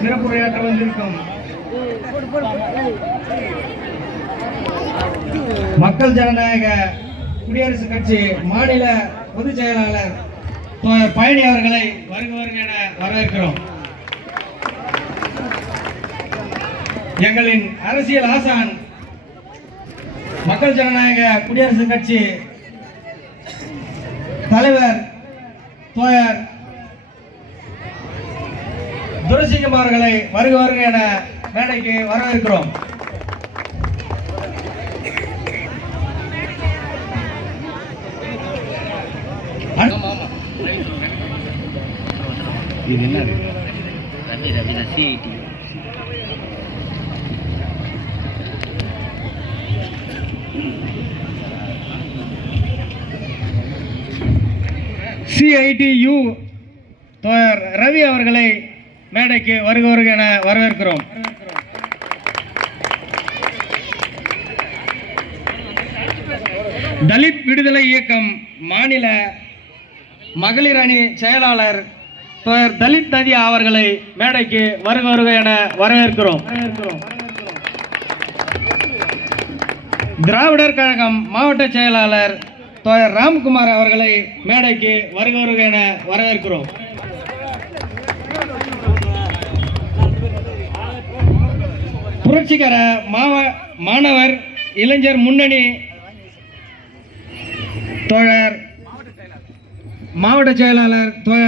சிறப்புரையாற்ற வந்திருக்கும் மக்கள் ஜனநாயக குடியரசுக் கட்சி மாநில பொதுச் செயலாளர் பழனி அவர்களை வருக என வரவேற்கிறோம். எங்களின் அரசியல் ஆசான் மக்கள் ஜனநாயக குடியரசுக் கட்சி தலைவர் தோழர் துரைசிங்கம் அவர்களை வருக என மேடைக்கு வரவேற்கிறோம். இது என்ன சிஐடி சிஐடியு தோழர் ரவி அவர்களை மேடைக்கு வருக என வரவேற்கிறோம். தலித் விடுதலை இயக்கம் மாநில மகளிர் அணி செயலாளர் தோழர் தலித் நதியா அவர்களை மேடைக்கு வருக என வரவேற்கிறோம். திராவிடர் கழகம் மாவட்ட செயலாளர் தோழர் ராம்குமார் அவர்களை மேடைக்கு வருக என வரவேற்கிறோம். புரட்சிகர மாணவர் இளைஞர் முன்னணி தோழர் மாவட்ட செயலாளர் தோழர்